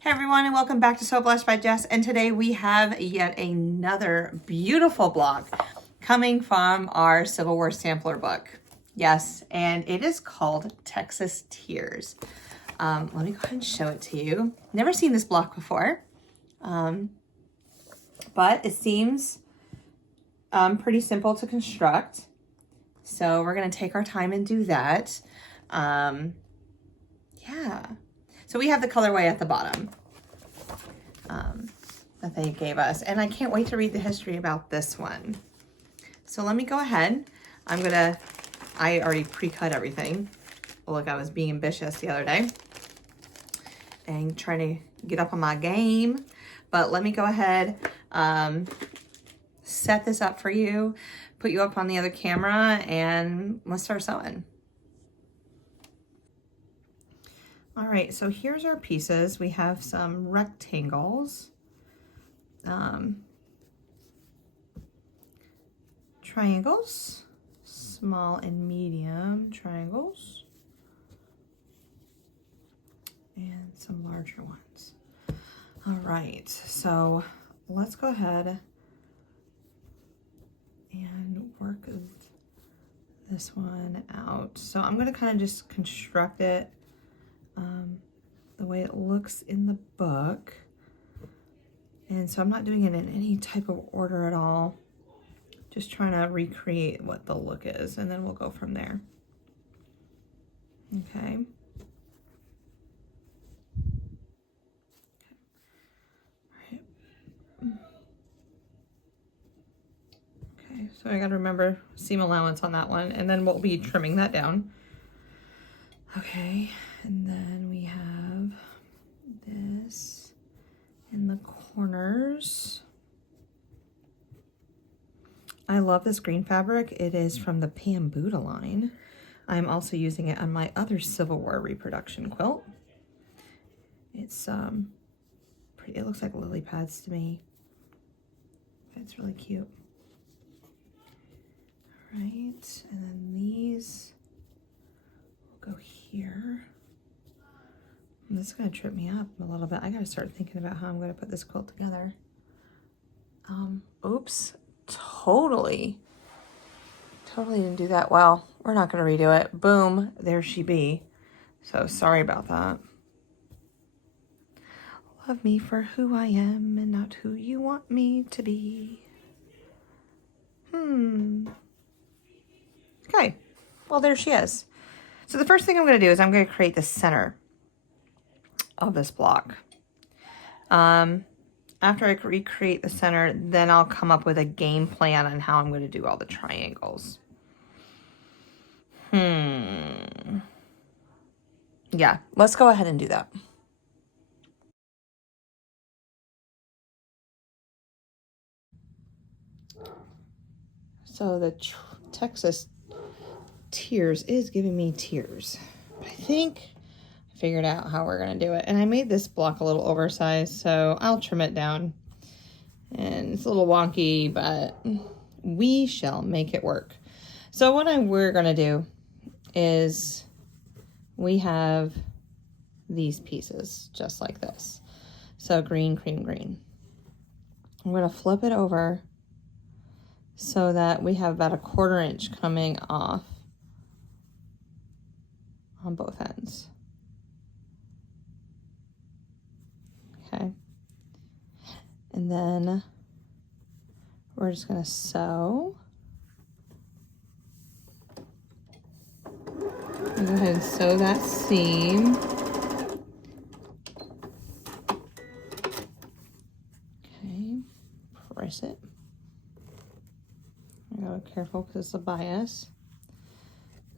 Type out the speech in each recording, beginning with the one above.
Hey everyone, and welcome back to So Blessed by Jess. And today we have yet another beautiful block coming from our Civil War sampler book. Yes, and it is called Texas Tears. Let me go ahead and show it to you. Never seen this block before, but it seems pretty simple to construct. So we're going to take our time and do that. Yeah. So we have the colorway at the bottom that they gave us. And I can't wait to read the history about this one. So let me go ahead. I already pre-cut everything. Look, I was being ambitious the other day and trying to get up on my game. But let me go ahead, set this up for you, put you up on the other camera, and let's start sewing. All right, so here's our pieces. We have some rectangles, triangles, small and medium triangles, and some larger ones. All right, so let's go ahead and work this one out. So I'm gonna kind of just construct it the way it looks in the book. And so I'm not doing it in any type of order at all. Just trying to recreate what the look is, and then we'll go from there. Okay. Okay, so I gotta remember seam allowance on that one, and then we'll be trimming that down. Okay, and then we have this in the corners. I love this green fabric. It is from the Pambuda line. I'm also using it on my other Civil War reproduction quilt. It's pretty, it looks like lily pads to me. It's really cute. All right, and then these will go here. And this is gonna trip me up a little bit. I gotta start thinking about how I'm gonna put this quilt together. Oops, totally didn't do that well. We're not gonna redo it. Boom, there she be. So sorry about that. Love me for who I am and not who you want me to be. Okay, well there she is. So the first thing I'm gonna do is I'm gonna create the center of this block. After I recreate the center, then I'll come up with a game plan on how I'm going to do all the triangles. Yeah, let's go ahead and do that. So the Texas Tears is giving me tears. I think I figured out how we're going to do it. And I made this block a little oversized, so I'll trim it down. And it's a little wonky, but we shall make it work. So what we're going to do is we have these pieces just like this. So green, cream, green. I'm going to flip it over so that we have about a 1/4 inch coming off on both ends. Okay. And then we're just going to sew. Go ahead and sew that seam. Okay, press it. I gotta be careful because it's a bias.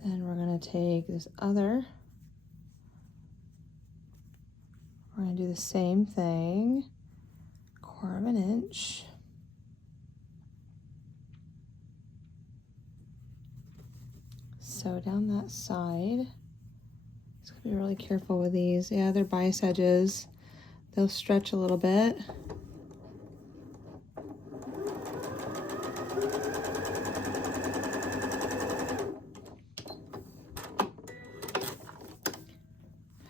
Then we're gonna take this other. We're gonna do the same thing, 1/4 inch. Sew down that side. Just gotta be really careful with these. Yeah, they're bias edges. They'll stretch a little bit.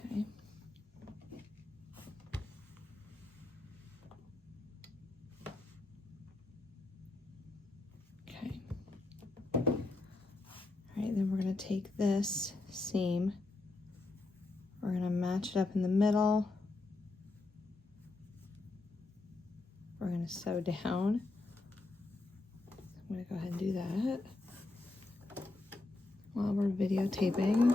Okay. to take this seam, we're going to match it up in the middle. We're going to sew down. I'm going to go ahead and do that while we're videotaping.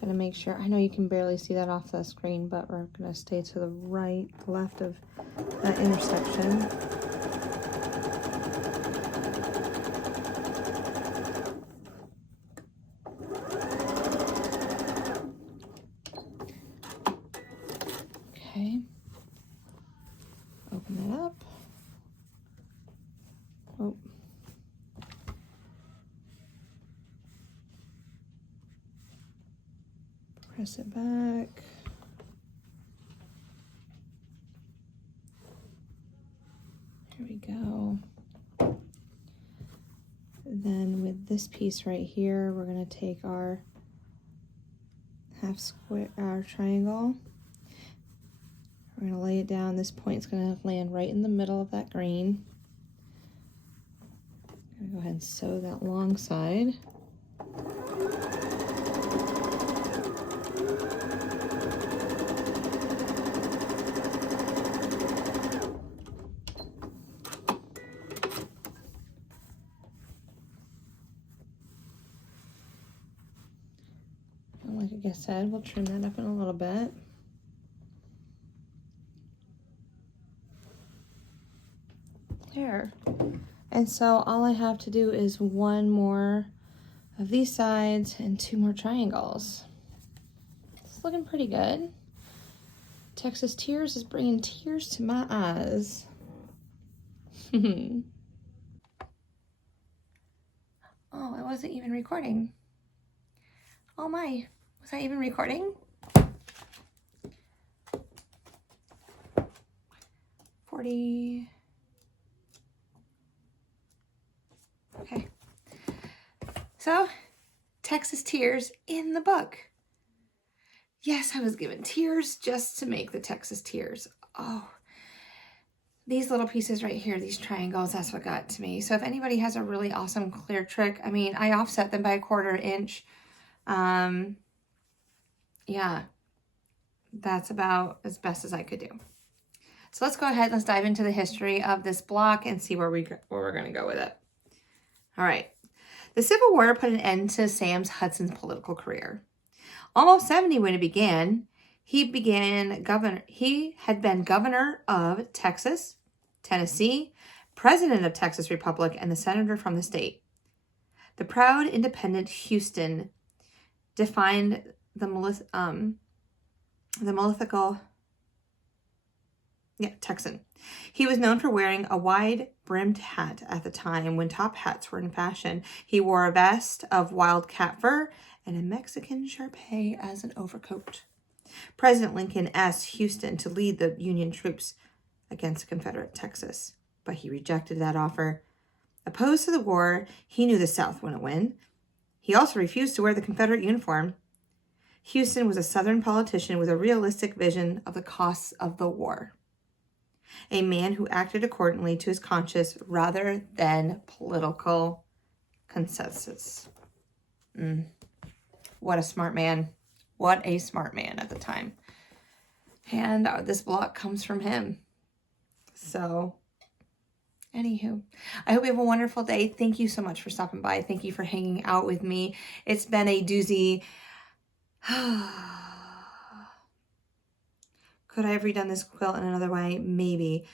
Gonna make sure, I know you can barely see that off the screen, but we're gonna stay to the left of that intersection. Okay, open that up. Oh. Press it back. Here we go. Then with this piece right here, we're going to take our our triangle. We're going to lay it down. This point's going to land right in the middle of that green. I'm going to go ahead and sew that long side. Like I said, we'll trim that up in a little bit. There. And so all I have to do is one more of these sides and 2 more triangles. It's looking pretty good. Texas Tears is bringing tears to my eyes. Oh, I wasn't even recording. Oh my. Was I even recording? 40. Okay. So, Texas Tears in the book. Yes, I was given tears just to make the Texas Tears. Oh, these little pieces right here, these triangles, that's what got to me. So if anybody has a really awesome clear trick, I mean, I offset them by 1/4 inch. Yeah, that's about as best as I could do. So let's go ahead, let's dive into the history of this block and see where we're going to go with it. All right. The Civil War put an end to Sam Hudson's political career. Almost 70 when it began, he had been governor of Texas, Tennessee, president of Texas Republic, and the senator from the state. The proud, independent Houston defined the Texan. He was known for wearing a wide-brimmed hat at the time when top hats were in fashion. He wore a vest of wildcat fur and a Mexican Sharpei as an overcoat. President Lincoln asked Houston to lead the Union troops against Confederate Texas, but he rejected that offer. Opposed to the war, he knew the South wouldn't win. He also refused to wear the Confederate uniform. Houston was a Southern politician with a realistic vision of the costs of the war. A man who acted accordingly to his conscience rather than political consensus. What a smart man. What a smart man at the time. And this block comes from him. So, anywho, I hope you have a wonderful day. Thank you so much for stopping by. Thank you for hanging out with me. It's been a doozy. Could I have redone this quilt in another way? Maybe.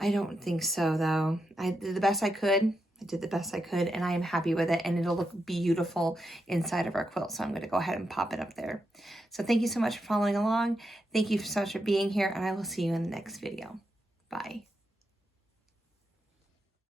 I don't think so, though. I did the best I could. And I am happy with it, and it'll look beautiful inside of our quilt, so I'm going to go ahead and pop it up there. So thank you so much for following along. Thank you so much for being here, and I will see you in the next video. Bye.